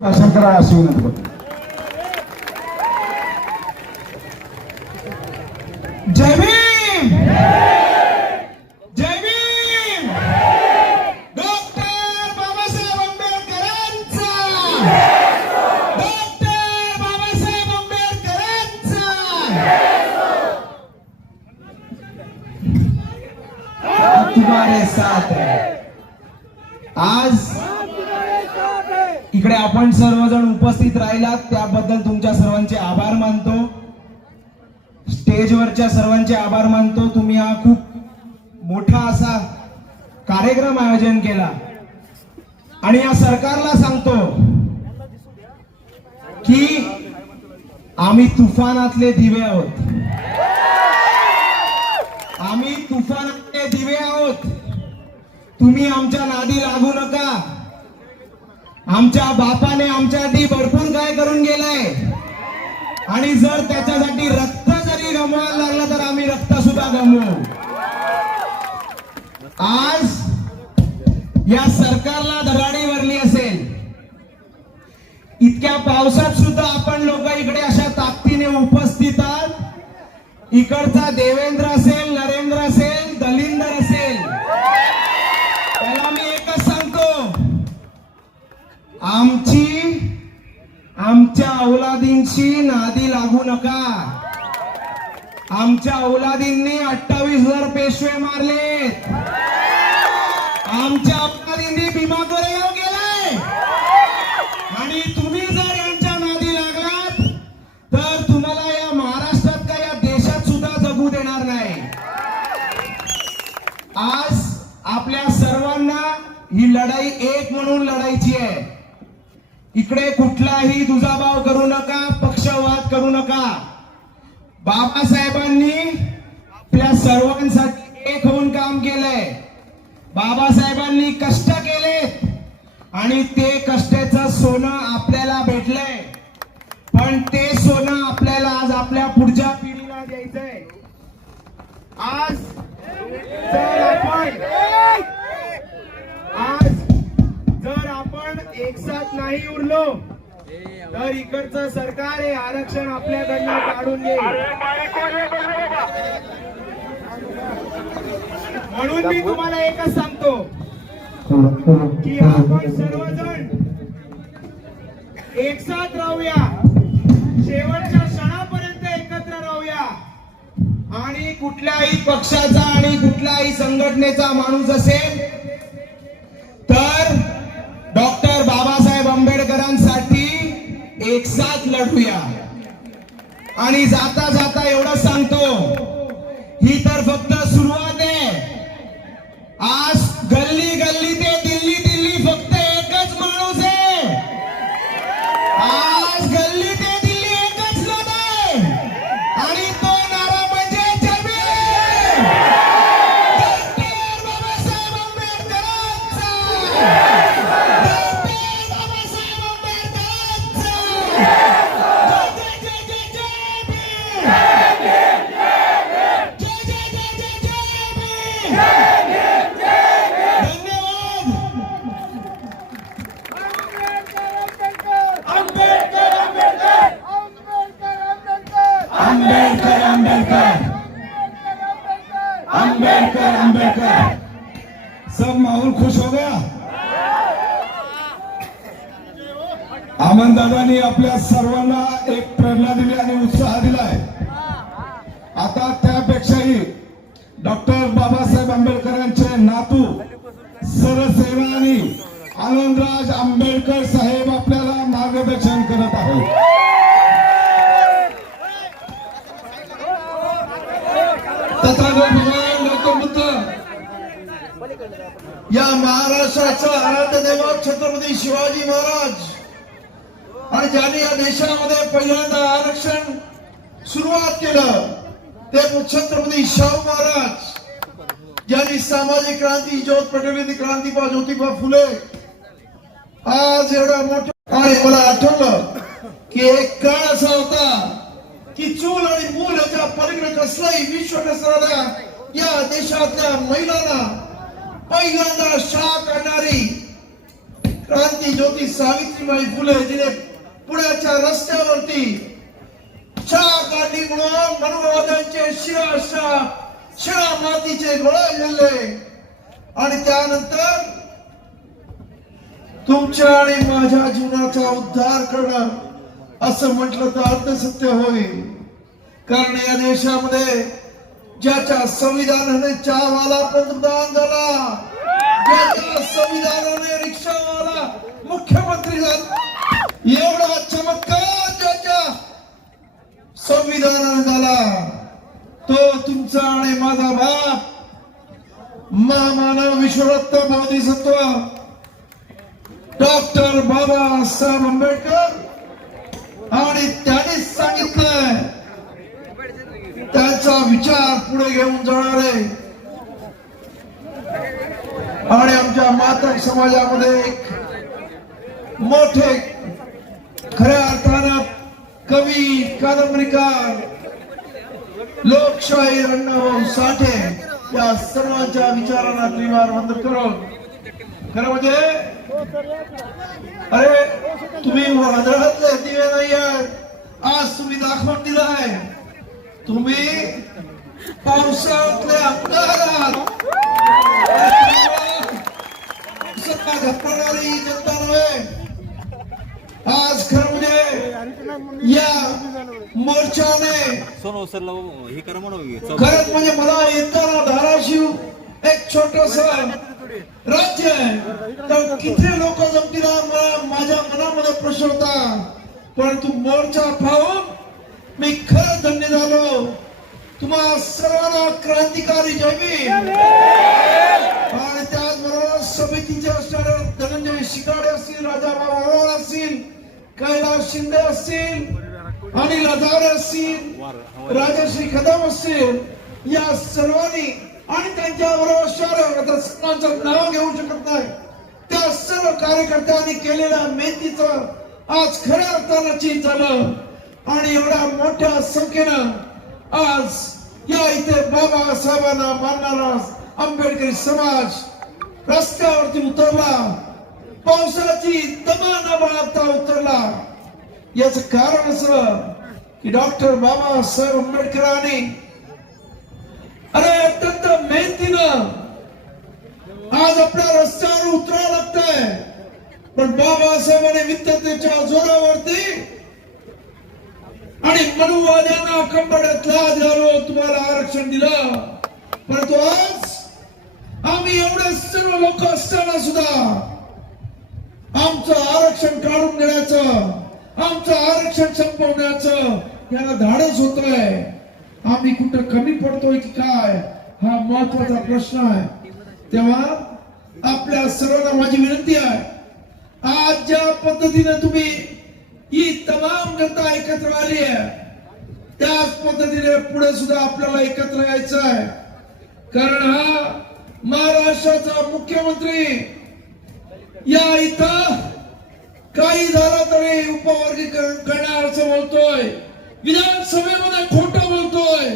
भाषण करा अशी विनंती करतो. जय भीम, जय भीम. डॉक्टर बाबासाहेब आंबेडकरांचा, डॉक्टर बाबासाहेब आंबेडकरांचा. तुम्हारे साथ है. आज इकडे आपण सर्वजण उपस्थित राहिलात त्याबद्दल तुमच्या सर्वांचे आभार मानतो. स्टेजवरच्या सर्वांचे आभार मानतो. तुम्ही हा खूप मोठा असा कार्यक्रम आयोजन केला आणि या सरकारला सांगतो की आम्ही तुफानातले दिवे आहोत. आम्ही तुफानातले दिवे आहोत. तुम्ही आमच्या नादी लागू नका. आमच्या बापाने आमच्यासाठी भरपूर काय करून गेलाय आणि जर त्याच्यासाठी रक्त जरी गमवायला लागलं तर आम्ही रक्त सुद्धा गमवू. आज या सरकारला धडाडी भरली असेल. इतक्या पावसात सुद्धा आपण लोक इकडे अशा ताकदीने उपस्थित आहात. इकडचा देवेंद्र असेल, नरेंद्र असेल, दलिंदर असेल, त्याला मी एकच सांगतो, आमच्या औलादींची नादी लागू नका. आमच्या औलादींनी 28,000 पेशवे मारलेत. आमच्या औलादींनी भीमा कोरेगाव केलाय आणि तुम्ही जर यांच्या नादी लागलात तर तुम्हाला या महाराष्ट्रात का या देशात सुद्धा जगू देणार नाही. आज आपल्या सर्वांना ही लढाई एक म्हणून लढायची आहे. इकडे कुठलाही दुजाभाव करू नका, पक्षवाद करू नका. बाबासाहेबांनी आपल्या सर्वांसाठी एक होऊन काम केलंय. बाबासाहेबांनी कष्ट केलेत आणि ते कष्टाचं सोनं आपल्याला भेटलंय. पण ते सोनं आपल्याला आज आपल्या पुढच्या पिढीला द्यायचंय. आज जर आपण एकसाथ नाही उरलो तर इकडचं सरकार हे आरक्षण आपल्याकडनं काढून घेईल. म्हणून मी तुम्हाला एकच सांगतो की आपण सर्वजण एकसाथ राहूया, शेवटच्या क्षणापर्यंत एकत्र राहूया आणि कुठल्याही पक्षाचा आणि कुठल्याही संघटनेचा माणूस असेल तर डॉक्टर बाबासाहेब आंबेडकरांसाठी एकसाथ लढूया. आणि जाता जाता एवढं सांगतो, ही तर फक्त सुरुवात आहे. आज गल्ली गल्ली ते दिल्ली दिल्ली फक्त एकच माणूस आहे. आज गल्ली ते दिल्ली एकच लढ आहे आणि तो नारा म्हणजे जय भीम. डॉक्टर बाबासाहेब आंबेडकरांचा, डॉक्टर बाबासाहेब आंबेडकरांचा. जय जय जय जय भीम. जय जय जय जय जय भीम. आंबेडकर आंबेडकर आंबेडकर आंबेडकर. सब माहौल खुश हो गया. अमनदादांनी आपल्या सर्वांना एक प्रेरणा दिली आणि उत्साह दिलाय. आता त्यापेक्षाही डॉक्टर बाबासाहेब आंबेडकरांचे नातू सरसेनानी आनंदराज आंबेडकर साहेब आपल्याला मार्गदर्शन करत आहेत. तथागत भगवान गौतम बुद्ध या महाराष्ट्राचा आराध्य दैवत छत्रपती शिवाजी महाराज आणि ज्यांनी या देशामध्ये पहिल्यांदा आरक्षण सुरुवात केलं ते छत्रपती शाहू महाराज, ज्यांनी सामाजिक क्रांती ज्योत पेटवली, क्रांतीबा ज्योतिबा फुले. आज एवढा मोठा आणि मला आठवलं की एक काळ असा होता की चूल आणि मूल याच्या पलीकडे कसलाही विश्व नसणाऱ्या या देशातल्या महिलांना पहिल्यांदा शाळा काढणारी क्रांती क्रांती ज्योती सावित्रीबाई फुले जिने पुण्याच्या रस्त्यावरती चहा काढली म्हणून मनुवाद्यांचे शिळा मातीचे गोळे झेलले आणि त्यानंतर तुमच्या आणि माझ्या जीवनाचा उद्धार करणं असं म्हटलं तर अर्धसत्य होईल. कारण या देशामध्ये ज्याच्या संविधानाने चहावाला पंतप्रधान झाला, ज्याच्या संविधानाने रिक्षावाला मुख्यमंत्री झाला, एवढा चमत्कार ज्याच्या संविधानाने झाला तो तुमचा आणि माझा बाप महामानव विश्वरत्न बोधिसत्व डॉक्टर बाबासाहेब आंबेडकर. आणि त्यानेच सांगितलंय, त्याचा विचार पुढे घेऊन जाणारे आणि आमच्या मातक समाजामध्ये एक मोठे खऱ्या अर्थानं कवी, कादंबरीकार, लोकशाही अण्णाभाऊ साठे या सर्वांच्या विचारांना त्रिवार वंदन करून खरं म्हणजे अरे तुम्ही वादळातले दिवे नाही आज तुम्ही दाखवून दिलाय. तुम्ही पावसाळ्यातले अंधारात घटणारी जनता नव्हे. आज खरं म्हणजे या मोर्चाने खरंच म्हणजे मला येताना धाराशिव एक छोटस राज्य आहे तर किती लोक जमतील माझ्या मनामध्ये प्रश्न होता. परंतु मोर्चा पाहून मी खरं धन्य झालो. तुम्हा सर्वांना क्रांतिकारी जय भीम. आणि त्याचबरोबर समितीचे असणारे धनंजय शिकाडे असतील, राजाभाऊ आव्हाड असतील, कैलास शिंदे असतील, अनिल हजारे असतील, राजश्री कदम असतील, या सर्वांनी आणि त्यांच्याबरोबर सर्वांचं नाव घेऊ शकत नाही त्या सर्व कार्यकर्त्यांनी केलेल्या मेहनतीचं आज खऱ्या अर्थानं चीज झालं. आणि एवढ्या मोठ्या संख्येनं आज या इथे बाबासाहेबांना मानणारा आंबेडकरी समाज रस्त्यावरती उतरला, पावसाची दमा न बाळगता उतरला. याच कारण असं की डॉक्टर बाबासाहेब आंबेडकरांनी अरे अत्यंत मेहनतीनं आज आपल्या रस्त्यावर उतरावं लागतंय. पण बाबासाहेबांनी विद्यार्थ्याच्या जोरावरती आणि मनुवाद्यांना कंबड्यातला द्यालो तुम्हाला आरक्षण दिलं. परंतु आज आम्ही एवढे सर्व लोक असताना सुद्धा आमचं आरक्षण काढून घेण्याचं, आमचं आरक्षण संपवण्याचं याला धाडस होतोय. आम्ही कुठं कमी पडतोय की काय हा महत्वाचा प्रश्न आहे. तेव्हा आपल्या सर्वांना माझी विनंती आहे, आज ज्या पद्धतीने तुम्ही ही तमाम जनता एकत्र आली आहे त्याच पद्धतीने पुढे सुद्धा आपल्याला एकत्र यायचं आहे. कारण हा महाराष्ट्राचा मुख्यमंत्री या इथं काही झालं तरी उपवर्गीकरण करणार असं बोलतोय, विधानसभेमध्ये खोटं बोलतोय.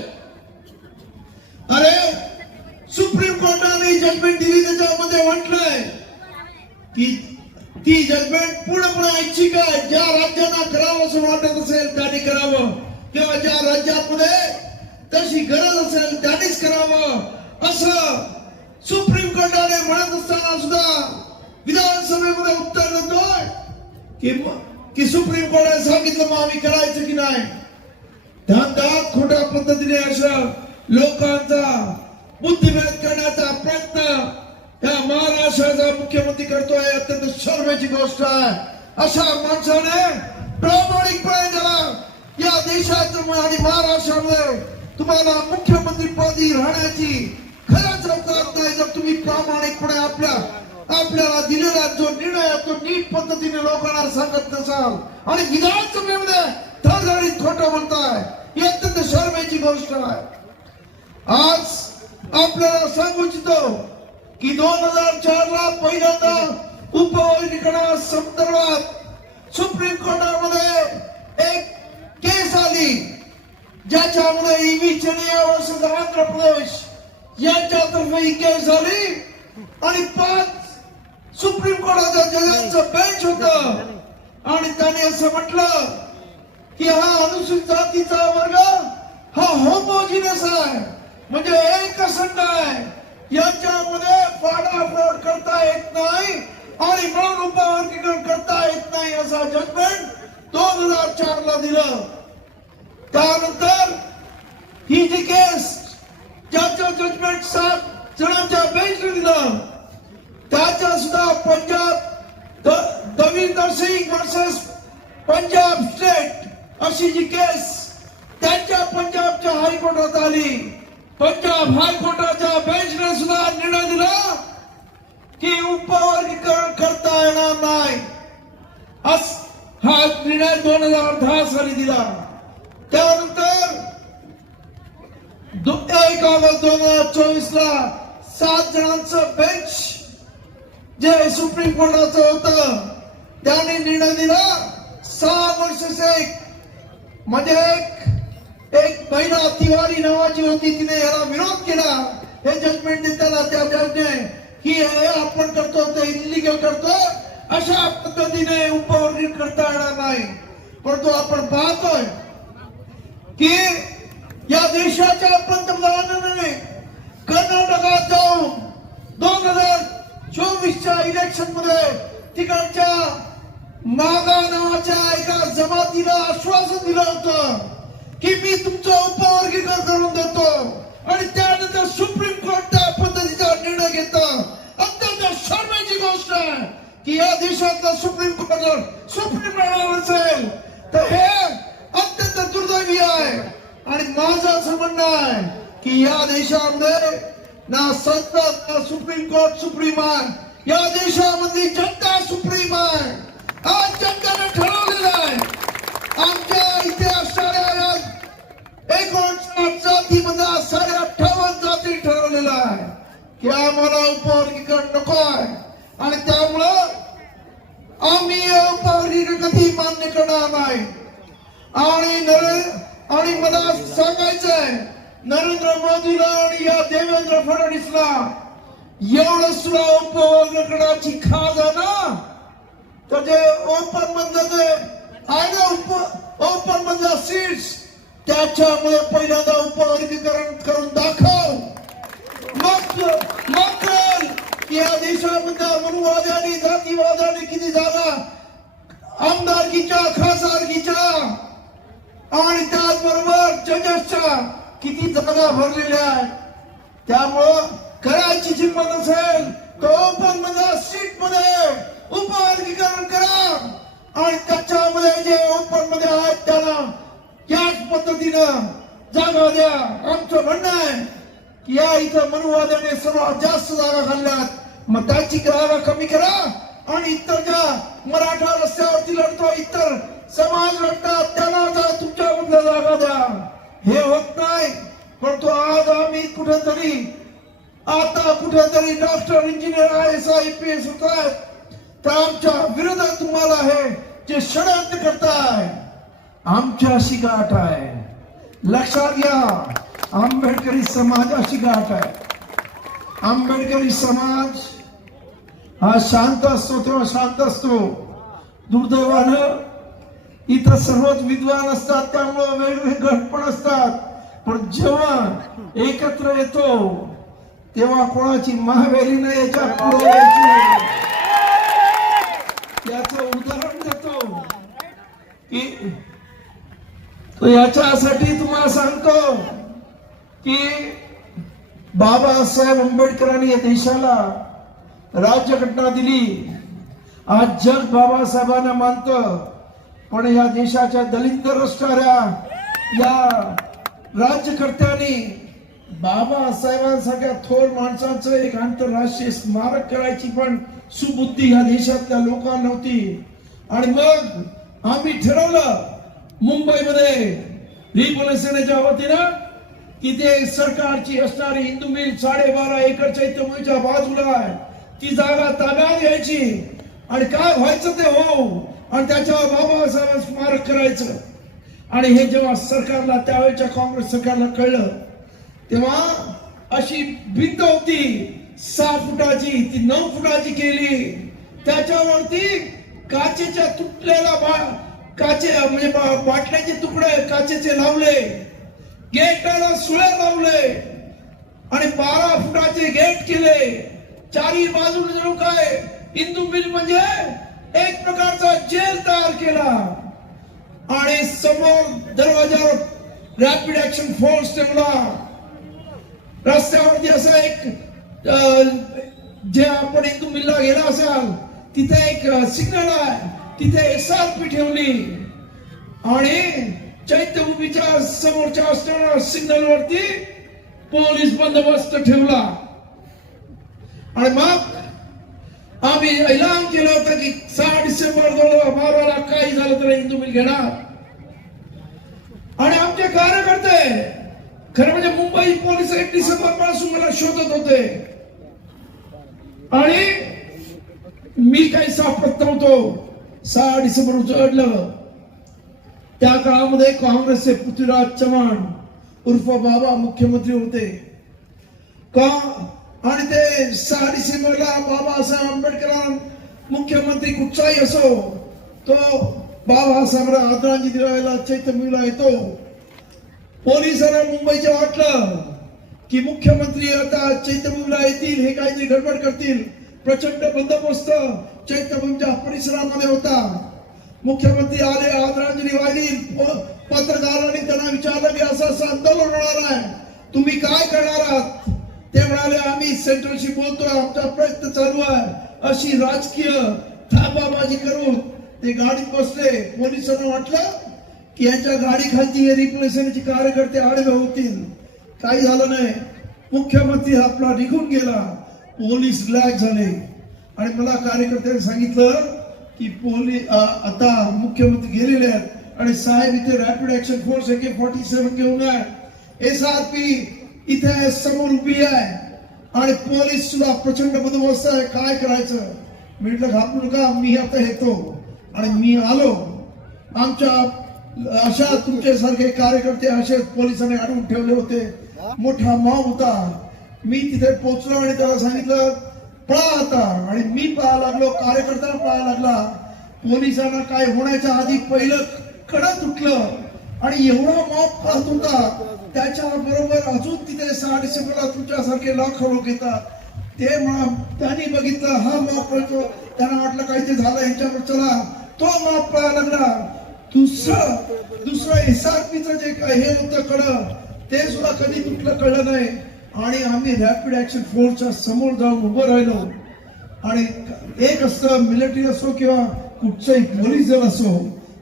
अरे सुप्रीम कोर्टाने जजमेंट दिली, त्याच्यामध्ये म्हटलंय की ती जजमेंट पूर्णपणे ऐच्छिक आहे. ज्या राज्यांना करावं असं वाटत असेल त्यांनी करावं, किंवा ज्या राज्यामध्ये तशी गरज असेल त्यांनीच करावं असं सुप्रीम कोर्टाने म्हणत असताना सुद्धा विधानसभेमध्ये उत्तर देतोय की सुप्रीम कोर्टाने सांगितलं मग आम्ही करायचं की नाही. ध्यानात खोट्या पद्धतीने अशा लोकांचा बुद्धिभेद करण्याचा प्रयत्न या महाराष्ट्राचा मुख्यमंत्री करतोय. अत्यंत शर्मेची गोष्ट आहे. अशा माणसाने प्रामाणिकपणे ज्याला या देशाचं आणि महाराष्ट्रामध्ये तुम्हाला मुख्यमंत्री पदी राहण्याची खरंच रक्त नाही जर तुम्ही प्रामाणिकपणे आपल्याला दिलेला जो निर्णय तो नीट पद्धतीने लोकांना सांगत नसाल आणि विधानसभेमध्ये धडधडीत खोटं बोलताय, ही अत्यंत शर्मेची गोष्ट आहे. आज आपल्याला सांगू इच्छितो की 2004 ला पहिल्यांदा उपवर्गीकरणा संदर्भात सुप्रीम कोर्टामध्ये एक केस आली ज्याच्यामध्ये ईव्ही चेनिया वर्सेस आंध्र प्रदेश यांच्यातर्फे ही केस झाली आणि 5 सुप्रीम कोर्टाच्या जजांचं बेंच होतं आणि त्याने असं म्हटलं की हा अनुसूचित जातीचा वर्ग हा होमोजिनस आहे, म्हणजे एक संघ आहे, याच्यामध्ये फाडाफोड करता येत नाही आणि म्हणून उपवर्गीकरण करता येत नाही असा जजमेंट 2004 ला दिलं. त्यानंतर ही जी केस ज्याचं जजमेंट 7 जणांच्या बेंचने दिलं त्याच्या सुद्धा पंजाब दविंदर सिंग वर्सेस पंजाब स्टेट अशी जी केस त्यांच्या पंजाबच्या हायकोर्टात आली. पंजाब हायकोर्टाच्या बेंचने सुद्धा निर्णय दिला की उपवर्गीकरण करता येणार नाही. हा निर्णय 2010 साली दिला. त्यानंतर 1 ऑगस्ट 2024 ला 7 जणांचं बेंच जे सुप्रीम कोर्टाचं होतं त्याने निर्णय दिला 6 वर्षाच म्हणजे एक महिला तिवारी नावाची होती, तिने याला विरोध केला. हे जजमेंट देताना त्या जजने की हे आपण करतो ते इलिगल करतो अशा पद्धतीने उपवर्गीकरण करता येणार नाही. परंतु आपण पाहतोय की या देशाच्या पंतप्रधानांनी कर्नाटकात जाऊन 2024च्या इलेक्शन मध्ये तिकडच्या नागा नावाच्या एका जमातीला आश्वासन दिलं होतं की मी तुमचं उपवर्गीकरण करून देतो आणि त्यानंतर सुप्रीम कोर्ट त्या पद्धतीचा निर्णय घेतं. अत्यंत शर्मेची गोष्ट आहे की या देशातलं सुप्रीम कोर्ट सुप्रीम असेल तर हे अत्यंत दुर्दैवी आहे. आणि माझं असं म्हणणं आहे की या देशामध्ये ना संसद ना सुप्रीम कोर्ट सुप्रीम आहे, या देशामधली जनता सुप्रीम आहे. आज जनतेने ठरवलेलं आहे आमच्या इथे असणाऱ्या 59 जातीमधल्या 58 जाती ठरवलेलं आहे की आम्हाला उपवर्गीकरण नको आहे आणि त्यामुळं आम्ही उपवर्गीकरण कधी मान्य करणार नाही. आणि मला सांगायचंय नरेंद्र मोदीला आणि या देवेंद्र फडणवीसला एवढं सुद्धा उपवर्गीकरणाची खाज आहे ना तर जे ओपन मधले आहे ना ओपन मधल्या सीट्स त्याच्यामध्ये पहिल्यांदा उपवर्गीकरण करून दाखव. मग या देशामध्ये मनुवाद्यांनी जातीवाद्यांनी किती जागा आमदारकीच्या खासदारकीच्या आणि त्याचबरोबर जजेसच्या किती जागा भरलेल्या आहेत. त्यामुळं करायची जिंमत असेल तर ओपन मध्ये सीट मध्ये उपवर्गीकरण करा आणि त्याच्यामध्ये जे ओपन मध्ये आहेत त्यांना याच पद्धतीनं जागा द्या. आमचं म्हणणं आहे की या इथं मनुवाद्याने सर्वात जास्त जागा खाल्ल्यात, मग त्याची जागा कमी करा आणि इतर ज्या मराठा रस्त्यावरती लढतो इतर समाज लढतात त्यांना तुमच्या मधल्या जागा द्या. हे होत नाही. परंतु आज आम्ही कुठेतरी डॉक्टर इंजिनियर IAS IPS होत आहेत तर आमच्या विरोधात तुम्हाला हे जे षडयंत्र करताय आमची अशी गाठ आहे. लक्षात घ्या आंबेडकरी समाज अशी गाठ आहे. आंबेडकरी समाज हा शांत असतो तेव्हा शांत असतो. दुर्दैवानं इथं सर्वच विद्वान असतात त्यामुळे वेगवेगळे गट पण असतात, पण जेव्हा एकत्र येतो तेव्हा कोणाची महावेली नाही याच्या पुढे यायची. याचं उदाहरण देतो की तो याच्यासाठी तुम्हाला सांगतो की बाबासाहेब आंबेडकरांनी या देशाला राज्यघटना दिली. आज जग बाबासाहेबांना मानतं, पण या देशाच्या दलित असणाऱ्या या राज्यकर्त्यांनी बाबासाहेबांसारख्या थोर माणसांचं एक आंतरराष्ट्रीय स्मारक करायची पण सुबुद्धी या देशातल्या लोकांना नव्हती. आणि मग आम्ही ठरवलं मुंबईमध्ये रिपब्लिकन सेनेच्या वतीनं की ते सरकारची असणारी हिंदू मिल 12.5 एकर चैत्यभूमीच्या बाजूला आहे ती जागा ताब्यात घ्यायची आणि काय व्हायचं ते हो आणि त्याच्यावर बाबासाहेब स्मारक करायचं. आणि हे जेव्हा सरकारला त्यावेळेच्या काँग्रेस सरकारला कळलं तेव्हा अशी भिंत होती 6 फुटाची ती 9 फुटाची केली त्याच्यावरती काचेच्या तुटलेला म्हणजे बाटल्याचे तुकडे काचेचे लावले, गेटाला सुळे लावले आणि 12 फुटाचे गेट केले. चारी बाजूने जणू काय हिंदू मिल म्हणजे एक प्रकारचा जेल तयार केला आणि समोर दरवाजावर रॅपिड ऍक्शन फोर्स ठेवला. रस्त्यावरती असं एक जे आपण हिंदू मिलला गेला असाल तिथे एक सिग्नल आहे, तिथे SRP ठेवली आणि चैत्यभूमीच्या समोरच्या असणाऱ्या सिग्नल वरती पोलीस बंदोबस्त ठेवला. आणि मग आम्ही ऐलान केलं होतं की 6 डिसेंबर 2012 काही झालं तर हिंदू मिल घेणार. आणि आमचे कार्यकर्ते खरं म्हणजे मुंबई पोलीस 1 डिसेंबर पासून मला शोधत होते आणि मी काही सापडत नव्हतो. 6 डिसेंबर उजळलं. त्या काळामध्ये काँग्रेसचे पृथ्वीराज चव्हाण उर्फ बाबा मुख्यमंत्री होते आणि ते 6 डिसेंबरला बाबासाहेब आंबेडकर मुख्यमंत्री कुठचाही असो तो बाबासाहेबांना आदरांजली द्यायला चैत्यभूमीला येतो. पोलिसांना मुंबईचे वाटलं की मुख्यमंत्री आता चैत्यभूमीला येतील, हे काहीतरी गडबड करतील. प्रचंड बंदोबस्त चैत्यभूमीच्या परिसरामध्ये होता. मुख्यमंत्री आले, आदरांजली वाहिली. पत्रकारांनी त्यांना विचारलं की असं आंदोलन होणार आहे, तुम्ही काय करणार आहात? ते म्हणाले आम्ही सेंट्रलशी बोलतोय, आमचा प्रयत्न चालू आहे. अशी राजकीय थापाबाजी करून ते गाडीत बसले. पोलिसांना वाटलं की यांच्या गाडी खालती हे रिप्रेझेंटचे कार्यकर्ते आडवे होतील. काही झालं नाही. मुख्यमंत्री आपला निघून गेला. पोलीस रिलॅक्स झाले आणि मला कार्यकर्त्यांनी सांगितलं की पोलीस आता मुख्यमंत्री गेलेले आहेत आणि साहेब इथे रॅपिड ऍक्शन फोर्स AK-47 घेऊन आहे. SRP इथे समोर उभी आहे आणि पोलीस सुद्धा प्रचंड बंदोबस्त आहे. काय करायचं? म्हटलं घाबरू नका, मी आता येतो. आणि मी आलो. आमच्या अशा तुमच्यासारखे कार्यकर्ते असे पोलिसांनी अडवून ठेवले होते. मोठा मॉब होता. मी तिथे पोहोचलो आणि त्याला सांगितलं पळा आता. आणि मी पळायला लागलो, कार्यकर्त्यांना पळायला लागला. पोलिसांना काय होण्याच्या आधी पहिलं कडं तुटलं आणि एवढा मॉब पळत होता. त्याच्या बरोबर अजून तिथे 6 डिसेंबरला तुमच्यासारखे लाखो लोक येतात. ते त्यांनी बघितलं हा मॉब पळतो, त्यांना वाटलं काहीतरी झालं यांच्यावर, चला. तो मॉब पळायला लागला. दुसरं SRPचं जे हे होतं कडं ते सुद्धा कधी तुटलं कळलं नाही. आणि आम्ही रॅपिड ऍक्शन फोर्सच्या समोर जाऊन उभं राहिलो. आणि एक असतं मिलिटरी असो किंवा कुठचंही पोलीस दल असो,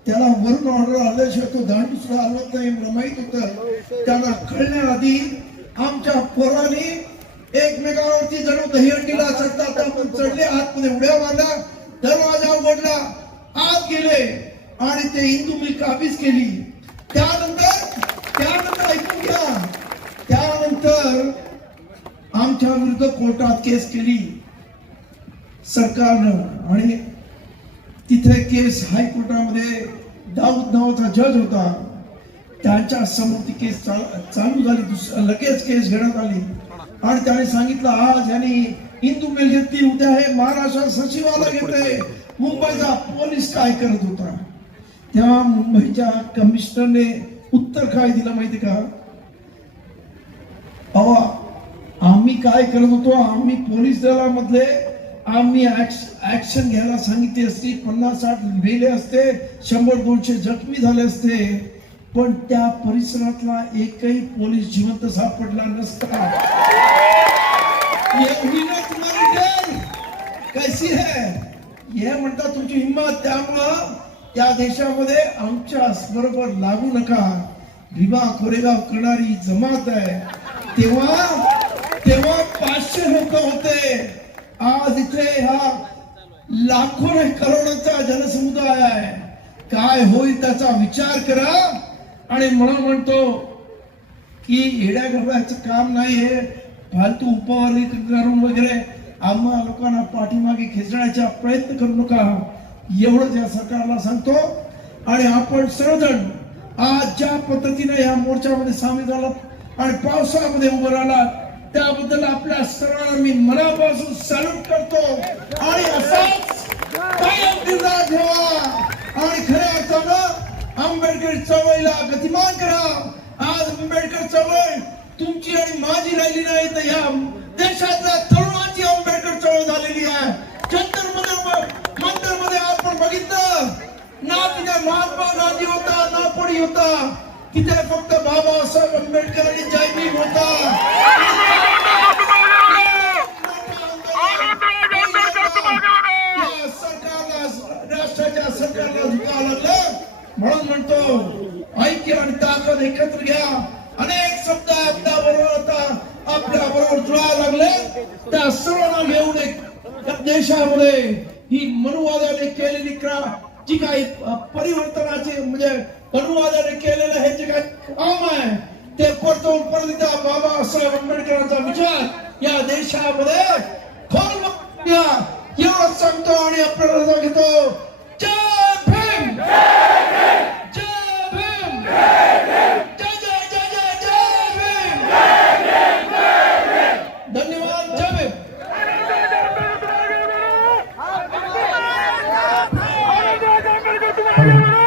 त्याला वरून ऑर्डर आल्याशिवाय तो दांडू सुद्धा हलवत नाही. मला माहित होतं. त्याला कळण्याआधी आमच्या पोरांनी एकमेकावरती जणू दहीहंडीला चढतात आपण चढले, आतमध्ये उड्या मारल्या, दरवाजा उघडला, आत गेले आणि ते हिंदू मिल काबीज केली. त्यानंतर ऐकून घ्या, त्यानंतर आमच्या विरुद्ध कोर्टात केस केली सरकारनं. आणि तिथे केस हायकोर्टामध्ये दाऊद नावाचा जज होता, त्यांच्या समोर ती केस चालू झाली. लगेच केस घेण्यात आली आणि त्याने सांगितलं आज यांनी हिंदू मिल घेतली, उद्या हे महाराष्ट्र सचिवालय घेते. मुंबईचा पोलीस काय करत होता? तेव्हा मुंबईच्या कमिशनरने उत्तर काय दिलं माहिती का? अहो आम्ही काय करत होतो, आम्ही पोलीस दलामधले आम्ही ऍक्शन घ्यायला सांगितली असती, 50-60 मेले असते, 100-200 जखमी झाले असते, पण त्या परिसरातला एकही पोलीस जिवंत सापडला नसता. कैसी है हे म्हणतात तुमची हिंमत. त्यामुळं त्या देशामध्ये आमच्या बरोबर लागू नका. भीमा कोरेगाव करणारी जमात आहे. तेव्हा 500 लोक होते. आज इथे हा लाखो करोडोचा जनसमुदाय आहे. काय होईल त्याचा विचार करा. आणि मला म्हणतो की येड्या गरबाचं काम नाही हे, फालतू उपवर्गीकरण करून वगैरे आम्हा लोकांना पाठीमागे खेचण्याचा प्रयत्न करू नका, एवढंच या सरकारला सांगतो. आणि आपण सर्वजण आज ज्या पद्धतीने या मोर्चामध्ये सामील झाला आणि पावसामध्ये उभं राहिला त्याबद्दल आपल्या सर्वांना मी मनापासून सॅल्यूट करतो. आणि असाच कायम निर्धार ठेवा आणि खऱ्या अर्थानं आंबेडकर चळवळीला गतिमान करा. आज आंबेडकर चळवळ तुमची आणि माझी राहिली नाही तर या देशातल्या तरुणांची आंबेडकर चळवळ झालेली आहे. मंदिर मध्ये आपण बघितलं ना, तिथे महात्मा गांधी होता ना कोणी होता, तिथे फक्त बाबासाहेब आंबेडकर आणि जय भीम होता. राष्ट्राच्या सरकारला झुकावं लागलं. म्हणून म्हणतो ऐक्य आणि ताकद एकत्र घ्या. अनेक शब्द आपल्या बरोबर आता आपल्या बरोबर जुळायला लागले. त्या सर्वांना घेऊन एक देशामध्ये ही मनुवादाने केलेली जी काही परिवर्तनाचे म्हणजे मनुवादाने केलेलं हे जे काही काम आहे ते परतवून परत एकदा बाबासाहेब आंबेडकरांचा विचार या देशामध्ये खोल एवढंच सांगतो आणि आपल्याला घेतो. जय भीम, जय भीम, जय जय जय जय जय भीम. धन्यवाद. जय भीम. Hello.